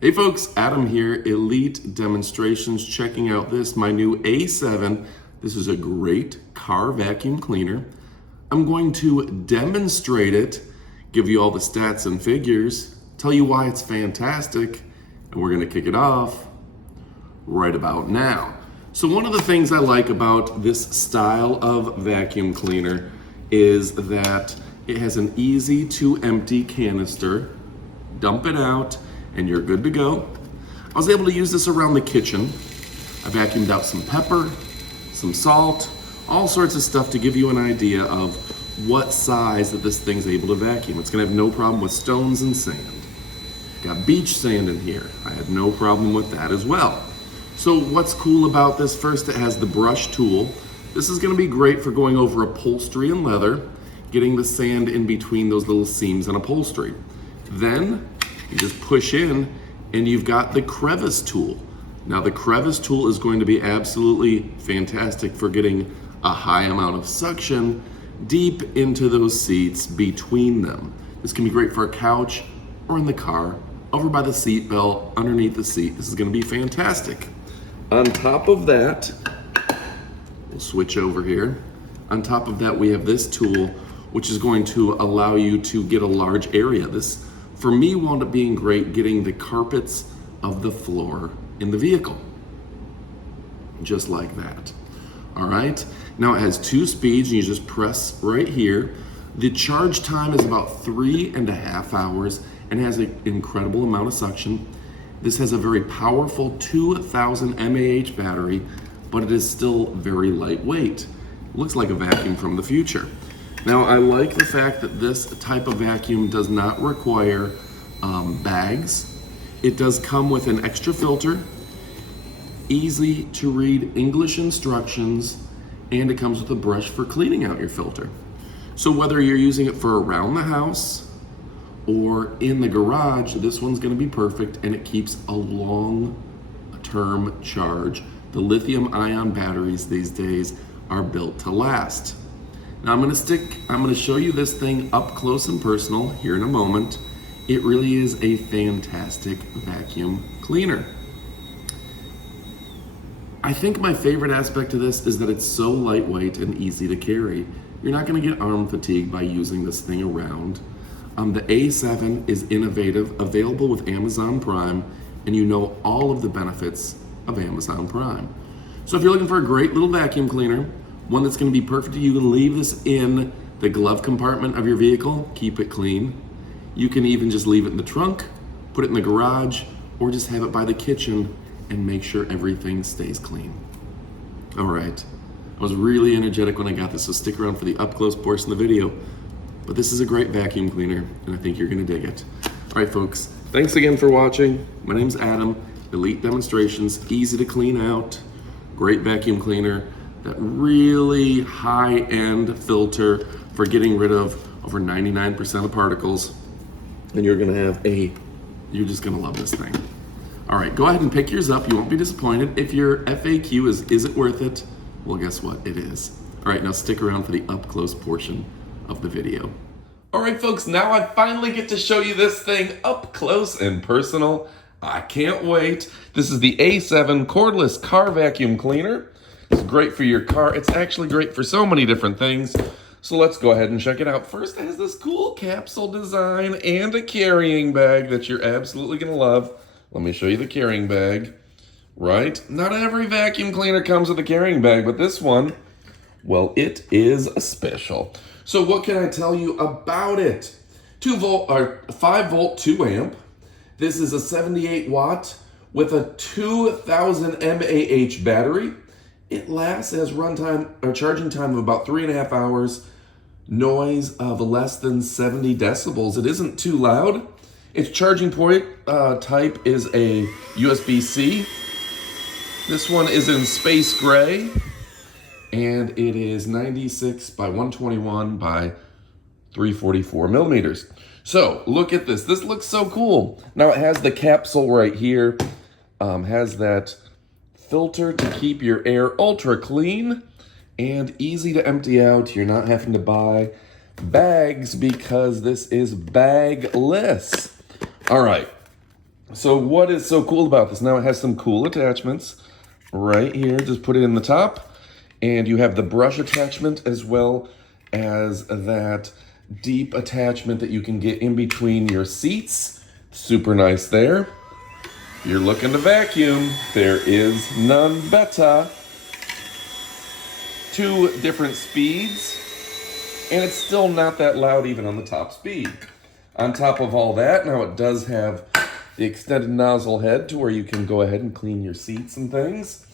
Hey folks, Adam here, Elite Demonstrations, checking out this, my new A7. This is a great car vacuum cleaner. I'm going to demonstrate it, give you all the stats and figures, tell you why it's fantastic, and we're gonna kick it off right about now. So one of the things I like about this style of vacuum cleaner is that it has an easy to empty canister. Dump it out and you're good to go. I was able to use this around the kitchen. I vacuumed out some pepper, some salt, all sorts of stuff to give you an idea of what size that this thing's able to vacuum. It's gonna have no problem with stones and sand. Got beach sand in here. I had no problem with that as well. So what's cool about this? First, it has the brush tool. This is gonna be great for going over upholstery and leather, getting the sand in between those little seams in upholstery. Then you just push in and you've got the Crevice tool. Now the Crevice tool is going to be absolutely fantastic for getting a high amount of suction deep into those seats between them. This can be great for a couch or in the car, over by the seat belt, underneath the seat. This is gonna be fantastic. On top of that, we'll switch over here. On top of that, we have this tool, which is going to allow you to get a large area. This, for me, wound up being great getting the carpets of the floor in the vehicle. Just like that. All right, now it has 2 speeds and you just press right here. The charge time is about 3.5 hours and has an incredible amount of suction. This has a very powerful 2000 mAh battery, but it is still very lightweight. Looks like a vacuum from the future. Now, I like the fact that this type of vacuum does not require bags. It does come with an extra filter, easy to read English instructions, and it comes with a brush for cleaning out your filter. So whether you're using it for around the house or in the garage, this one's gonna be perfect, and it keeps a long-term charge. The lithium-ion batteries these days are built to last. Now I'm gonna show you this thing up close and personal here in a moment. It really is a fantastic vacuum cleaner. I think my favorite aspect of this is that it's so lightweight and easy to carry. You're not gonna get arm fatigue by using this thing around. The A7 is innovative, available with Amazon Prime, and you know all of the benefits of Amazon Prime. So if you're looking for a great little vacuum cleaner, one that's gonna be perfect, you can leave this in the glove compartment of your vehicle, keep it clean. You can even just leave it in the trunk, put it in the garage, or just have it by the kitchen and make sure everything stays clean. All right, I was really energetic when I got this, so stick around for the up close portion of the video. But this is a great vacuum cleaner, and I think you're gonna dig it. All right, folks, thanks again for watching. My name's Adam, Elite Demonstrations, easy to clean out, great vacuum cleaner. That really high-end filter for getting rid of over 99% of particles. And you're just gonna love this thing. All right, go ahead and pick yours up. You won't be disappointed. If your FAQ is it worth it? Well, guess what? It is. All right, now stick around for the up-close portion of the video. All right, folks, now I finally get to show you this thing up close and personal. I can't wait. This is the A7 cordless car vacuum cleaner. It's great for your car. It's actually great for so many different things. So let's go ahead and check it out. First, it has this cool capsule design and a carrying bag that you're absolutely gonna love. Let me show you the carrying bag. Right? Not every vacuum cleaner comes with a carrying bag, but this one, well, it is special. So what can I tell you about it? 5 volt, 2 amp. This is a 78 watt with a 2000 mAh battery. It lasts, it has runtime or charging time of about 3.5 hours, noise of less than 70 decibels. It isn't too loud. Its charging port type is a USB-C. This one is in space gray, and it is 96 by 121 by 344 millimeters. So look at this. This looks so cool. Now it has the capsule right here, has that filter to keep your air ultra clean and easy to empty out. You're not having to buy bags because this is bagless. All right, So what is so cool about this? Now it has some cool attachments right here. Just put it in the top. And you have the brush attachment as well as that deep attachment that you can get in between your seats. Super nice there. If you're looking to vacuum, there is none better. 2 different speeds, and it's still not that loud even on the top speed. On top of all that, now it does have the extended nozzle head to where you can go ahead and clean your seats and things.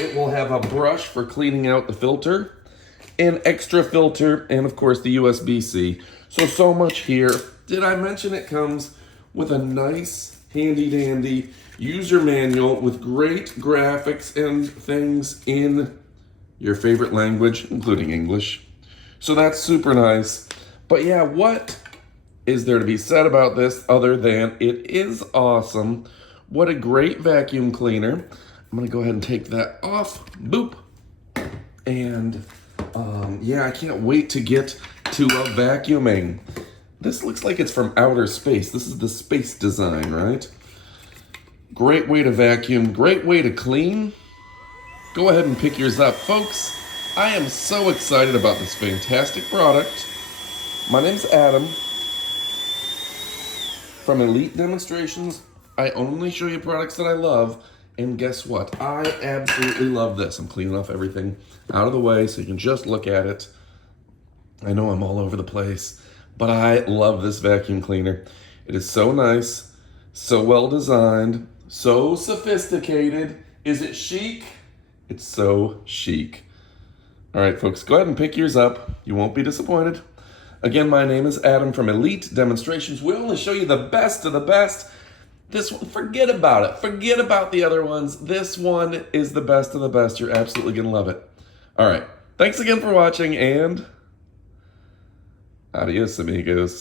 It will have a brush for cleaning out the filter, an extra filter, and of course the USB-C. So much here. Did I mention it comes with a nice handy-dandy user manual with great graphics and things in your favorite language, including English. So that's super nice. But yeah, what is there to be said about this other than it is awesome? What a great vacuum cleaner. I'm gonna go ahead and take that off. Boop. And yeah, I can't wait to get to vacuuming. This looks like it's from outer space. This is the space design, right? Great way to vacuum, great way to clean. Go ahead and pick yours up, folks. I am so excited about this fantastic product. My name's Adam from Elite Demonstrations. I only show you products that I love. And guess what? I absolutely love this. I'm cleaning off everything out of the way so you can just look at it. I know I'm all over the place, but I love this vacuum cleaner. It is so nice, so well designed, so sophisticated. Is it chic? It's so chic. All right, folks, go ahead and pick yours up. You won't be disappointed. Again, my name is Adam from Elite Demonstrations. We only show you the best of the best. This one, forget about it. Forget about the other ones. This one is the best of the best. You're absolutely gonna love it. All right, thanks again for watching, and adios, amigos.